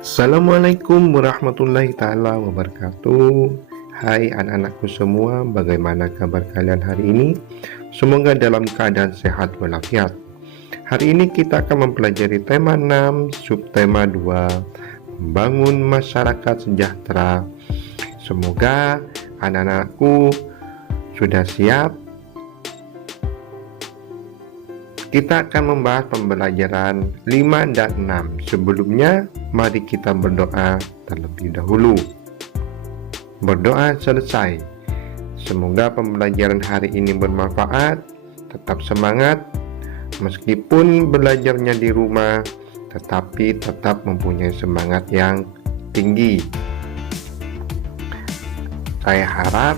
Assalamualaikum warahmatullahi taala wabarakatuh. Hai anak-anakku semua, bagaimana kabar kalian hari ini? Semoga dalam keadaan sehat walafiat. Hari ini kita akan mempelajari tema 6, subtema 2, membangun masyarakat sejahtera. Semoga anak-anakku sudah siap. Kita akan membahas pembelajaran 5 dan 6. Sebelumnya, mari kita berdoa terlebih dahulu. Berdoa selesai. Semoga pembelajaran hari ini bermanfaat. Tetap semangat. Meskipun belajarnya di rumah, tetapi tetap mempunyai semangat yang tinggi. Saya harap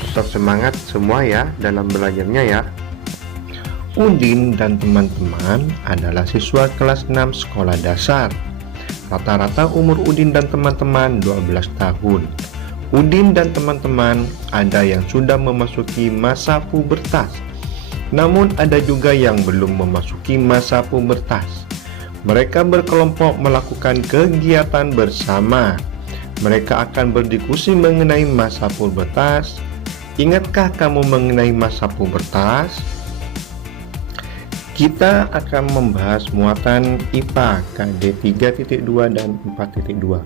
tetap semangat semua ya dalam belajarnya ya. Udin dan teman-teman adalah siswa kelas 6 sekolah dasar. Rata-rata umur Udin dan teman-teman 12 tahun. Udin dan teman-teman ada yang sudah memasuki masa pubertas. Namun ada juga yang belum memasuki masa pubertas. Mereka berkelompok melakukan kegiatan bersama. Mereka akan berdiskusi mengenai masa pubertas. Ingatkah kamu mengenai masa pubertas? Kita akan membahas muatan IPA KD 3.2 dan 4.2.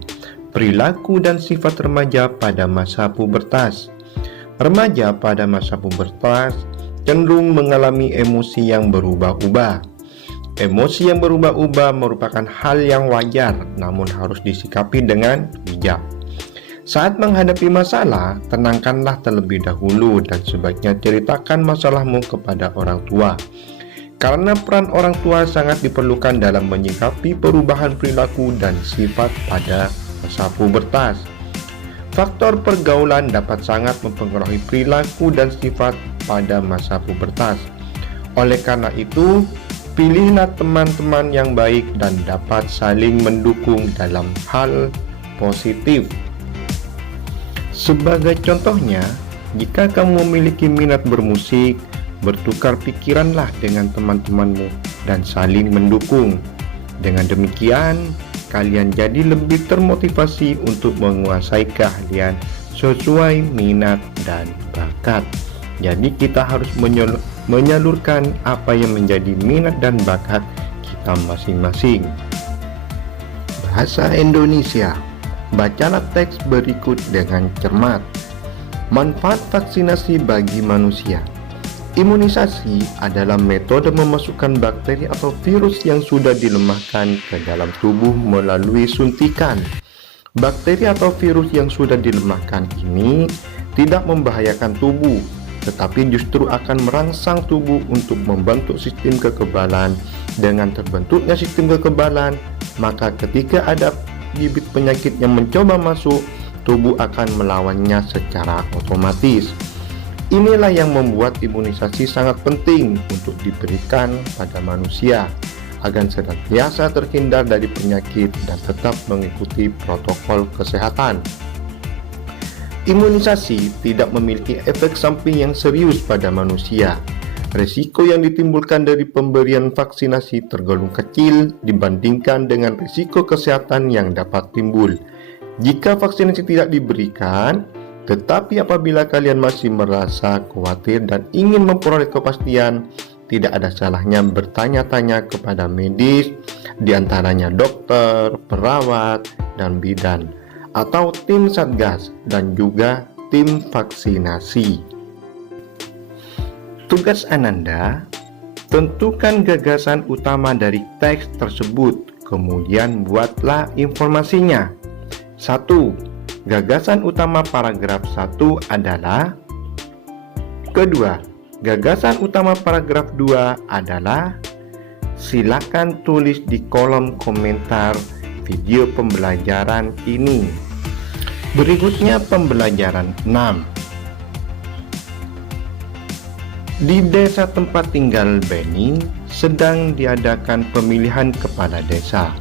Perilaku dan sifat remaja pada masa pubertas. Remaja pada masa pubertas cenderung mengalami emosi yang berubah-ubah. Emosi yang berubah-ubah merupakan hal yang wajar, namun harus disikapi dengan bijak. Saat menghadapi masalah, tenangkanlah terlebih dahulu dan sebaiknya ceritakan masalahmu kepada orang tua. Karena peran orang tua sangat diperlukan dalam menyikapi perubahan perilaku dan sifat pada masa pubertas. Faktor pergaulan dapat sangat mempengaruhi perilaku dan sifat pada masa pubertas. Oleh karena itu, pilihlah teman-teman yang baik dan dapat saling mendukung dalam hal positif. Sebagai contohnya, jika kamu memiliki minat bermusik, bertukar pikiranlah dengan teman-temanmu dan saling mendukung. Dengan demikian, kalian jadi lebih termotivasi untuk menguasai keahlian sesuai minat dan bakat. Jadi kita harus menyalurkan apa yang menjadi minat dan bakat kita masing-masing. Bahasa Indonesia. Bacalah teks berikut dengan cermat. Manfaat vaksinasi bagi manusia. Imunisasi adalah metode memasukkan bakteri atau virus yang sudah dilemahkan ke dalam tubuh melalui suntikan. Bakteri atau virus yang sudah dilemahkan ini tidak membahayakan tubuh, tetapi justru akan merangsang tubuh untuk membentuk sistem kekebalan. Dengan terbentuknya sistem kekebalan, maka ketika ada bibit penyakit yang mencoba masuk, tubuh akan melawannya secara otomatis. Inilah yang membuat imunisasi sangat penting untuk diberikan pada manusia agar senantiasa terhindar dari penyakit dan tetap mengikuti protokol kesehatan. Imunisasi tidak memiliki efek samping yang serius pada manusia. Risiko yang ditimbulkan dari pemberian vaksinasi tergolong kecil dibandingkan dengan risiko kesehatan yang dapat timbul jika vaksinasi tidak diberikan. Tetapi apabila kalian masih merasa khawatir dan ingin memperoleh kepastian, tidak ada salahnya bertanya-tanya kepada medis, diantaranya dokter, perawat, dan bidan, atau tim satgas dan juga tim vaksinasi. Tugas Ananda, tentukan gagasan utama dari teks tersebut, kemudian buatlah informasinya. 1. Gagasan utama paragraf 1 adalah. Kedua, gagasan utama paragraf 2 adalah. Silakan tulis di kolom komentar video pembelajaran ini. Berikutnya pembelajaran 6. Di desa tempat tinggal Benny sedang diadakan pemilihan kepala desa.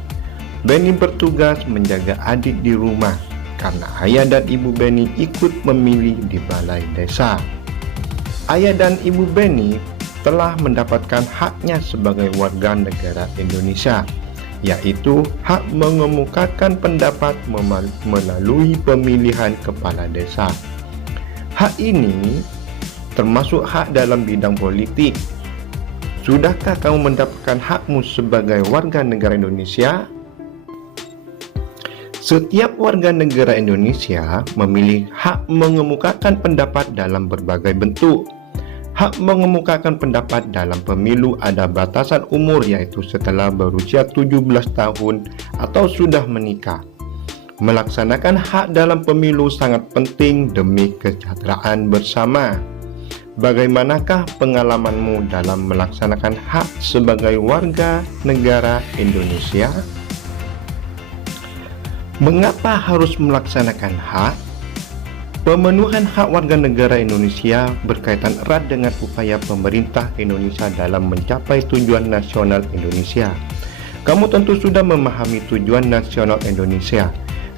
Benny bertugas menjaga adik di rumah karena ayah dan ibu Benny ikut memilih di balai desa. Ayah dan ibu Benny telah mendapatkan haknya sebagai warga negara Indonesia. yaitu hak mengemukakan pendapat melalui pemilihan kepala desa. Hak ini termasuk hak dalam bidang politik. Sudahkah kamu mendapatkan hakmu sebagai warga negara Indonesia? Setiap warga negara Indonesia memiliki hak mengemukakan pendapat dalam berbagai bentuk. Hak mengemukakan pendapat dalam pemilu ada batasan umur, yaitu setelah berusia 17 tahun atau sudah menikah. Melaksanakan hak dalam pemilu sangat penting demi kesejahteraan bersama. Bagaimanakah pengalamanmu dalam melaksanakan hak sebagai warga negara Indonesia? Mengapa harus melaksanakan hak? Pemenuhan hak warga negara Indonesia berkaitan erat dengan upaya pemerintah Indonesia dalam mencapai tujuan nasional Indonesia. Kamu tentu sudah memahami tujuan nasional Indonesia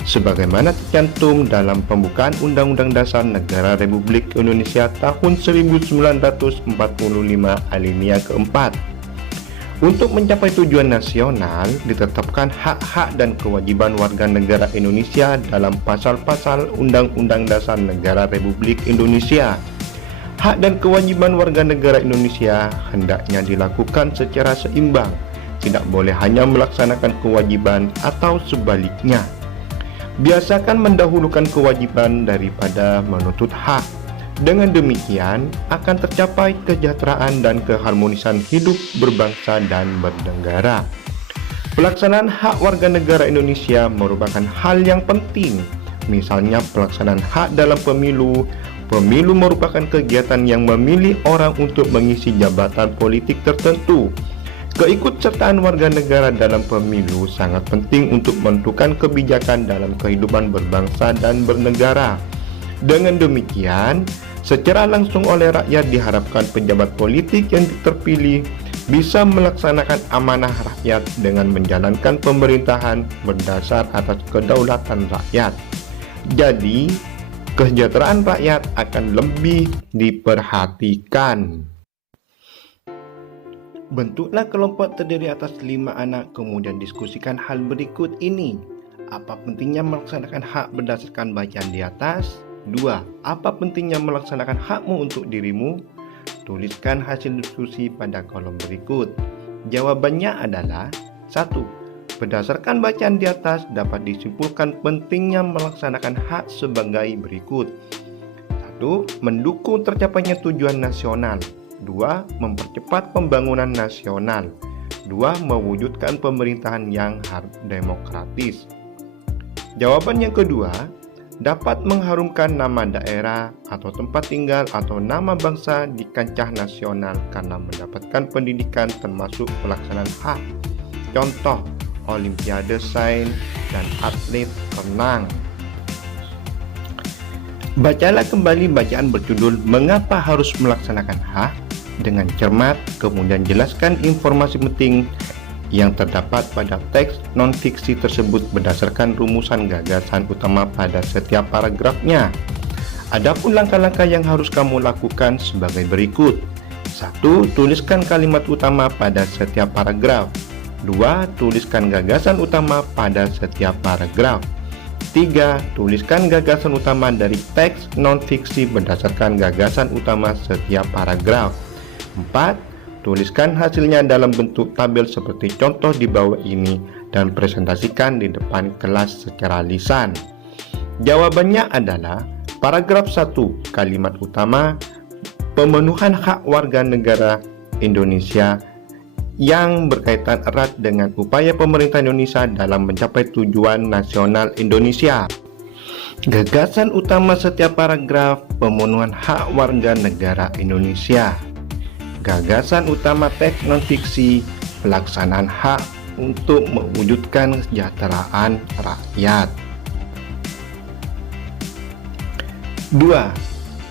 sebagaimana tercantum dalam pembukaan Undang-Undang Dasar Negara Republik Indonesia tahun 1945 alinea keempat. Untuk mencapai tujuan nasional, ditetapkan hak-hak dan kewajiban warga negara Indonesia dalam pasal-pasal Undang-Undang Dasar Negara Republik Indonesia. Hak dan kewajiban warga negara Indonesia hendaknya dilakukan secara seimbang, tidak boleh hanya melaksanakan kewajiban atau sebaliknya. Biasakan mendahulukan kewajiban daripada menuntut hak. Dengan demikian, akan tercapai kesejahteraan dan keharmonisan hidup berbangsa dan bernegara. Pelaksanaan hak warga negara Indonesia merupakan hal yang penting. Misalnya pelaksanaan hak dalam pemilu. Pemilu merupakan kegiatan yang memilih orang untuk mengisi jabatan politik tertentu. Keikutsertaan warga negara dalam pemilu sangat penting untuk menentukan kebijakan dalam kehidupan berbangsa dan bernegara. Dengan demikian, secara langsung oleh rakyat diharapkan pejabat politik yang terpilih bisa melaksanakan amanah rakyat dengan menjalankan pemerintahan berdasar atas kedaulatan rakyat. Jadi, kesejahteraan rakyat akan lebih diperhatikan. Bentuklah kelompok terdiri atas 5 anak, kemudian diskusikan hal berikut ini. Apa pentingnya melaksanakan hak berdasarkan bacaan di atas? 2. Apa pentingnya melaksanakan hakmu untuk dirimu? Tuliskan hasil diskusi pada kolom berikut. Jawabannya adalah 1. Berdasarkan bacaan di atas dapat disimpulkan pentingnya melaksanakan hak sebagai berikut. 1. Mendukung tercapainya tujuan nasional. 2. Mempercepat pembangunan nasional. 2. Mewujudkan pemerintahan yang demokratis. Jawaban yang kedua, dapat mengharumkan nama daerah atau tempat tinggal atau nama bangsa di kancah nasional karena mendapatkan pendidikan termasuk pelaksanaan hak. Contoh, Olimpiade Sains dan atlet renang. Bacalah kembali bacaan berjudul Mengapa Harus Melaksanakan Hak dengan cermat, kemudian jelaskan informasi penting yang terdapat pada teks non-fiksi tersebut berdasarkan rumusan gagasan utama pada setiap paragrafnya. Adapun langkah-langkah yang harus kamu lakukan sebagai berikut. 1. Tuliskan kalimat utama pada setiap paragraf. 2. Tuliskan gagasan utama pada setiap paragraf. 3. Tuliskan gagasan utama dari teks non-fiksi berdasarkan gagasan utama setiap paragraf. 4. Tuliskan hasilnya dalam bentuk tabel seperti contoh di bawah ini dan presentasikan di depan kelas secara lisan. Jawabannya adalah paragraf 1, kalimat utama, pemenuhan hak warga negara Indonesia yang berkaitan erat dengan upaya pemerintah Indonesia dalam mencapai tujuan nasional Indonesia. Gagasan utama setiap paragraf, pemenuhan hak warga negara Indonesia. Gagasan utama teks non-fiksi, pelaksanaan hak untuk mewujudkan kesejahteraan rakyat. 2.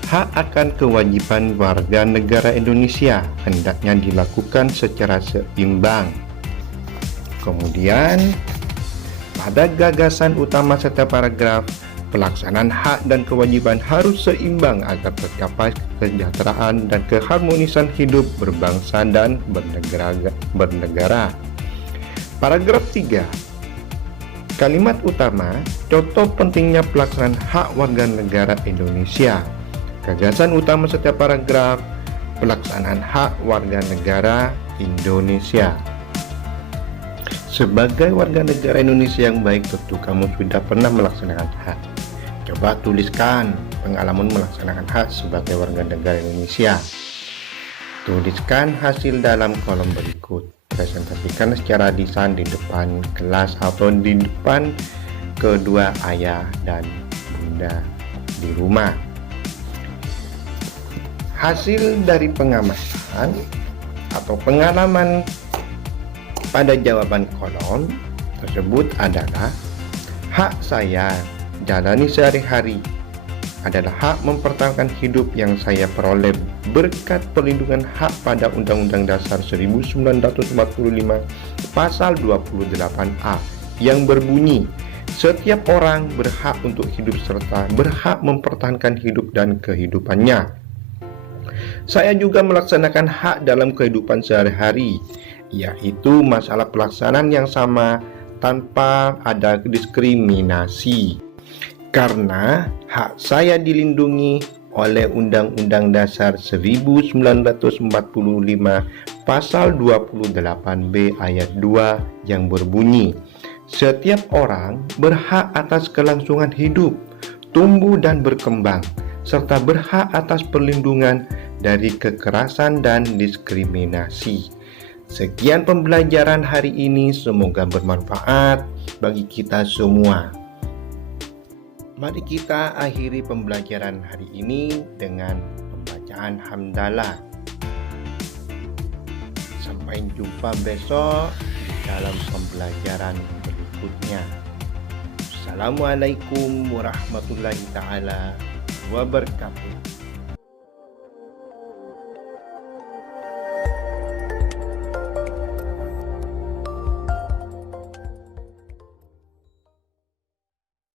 Hak akan kewajiban warga negara Indonesia hendaknya dilakukan secara seimbang. Kemudian, pada gagasan utama setiap paragraf, pelaksanaan hak dan kewajiban harus seimbang agar tercapai kesejahteraan dan keharmonisan hidup berbangsa dan bernegara. Paragraf 3. Kalimat utama, contoh pentingnya pelaksanaan hak warga negara Indonesia. Gagasan utama setiap paragraf, pelaksanaan hak warga negara Indonesia. Sebagai warga negara Indonesia yang baik, tentu kamu sudah pernah melaksanakan hak. Coba tuliskan pengalaman melaksanakan hak sebagai warga negara Indonesia. Tuliskan hasil dalam kolom berikut. Presentasikan secara lisan di depan kelas atau di depan kedua ayah dan bunda di rumah. Hasil dari pengamatan atau pengalaman pada jawaban kolom tersebut adalah: hak saya jalani sehari-hari adalah hak mempertahankan hidup yang saya peroleh berkat perlindungan hak pada Undang-Undang Dasar 1945 Pasal 28A yang berbunyi, setiap orang berhak untuk hidup serta berhak mempertahankan hidup dan kehidupannya. Saya juga melaksanakan hak dalam kehidupan sehari-hari, yaitu masalah pelaksanaan yang sama tanpa ada diskriminasi. Karena hak saya dilindungi oleh Undang-Undang Dasar 1945 Pasal 28B ayat 2 yang berbunyi, setiap orang berhak atas kelangsungan hidup, tumbuh dan berkembang, serta berhak atas perlindungan dari kekerasan dan diskriminasi. Sekian pembelajaran hari ini, semoga bermanfaat bagi kita semua. Mari kita akhiri pembelajaran hari ini dengan pembacaan hamdalah. Sampai jumpa besok di dalam pembelajaran berikutnya. Assalamualaikum warahmatullahi taala wabarakatuh.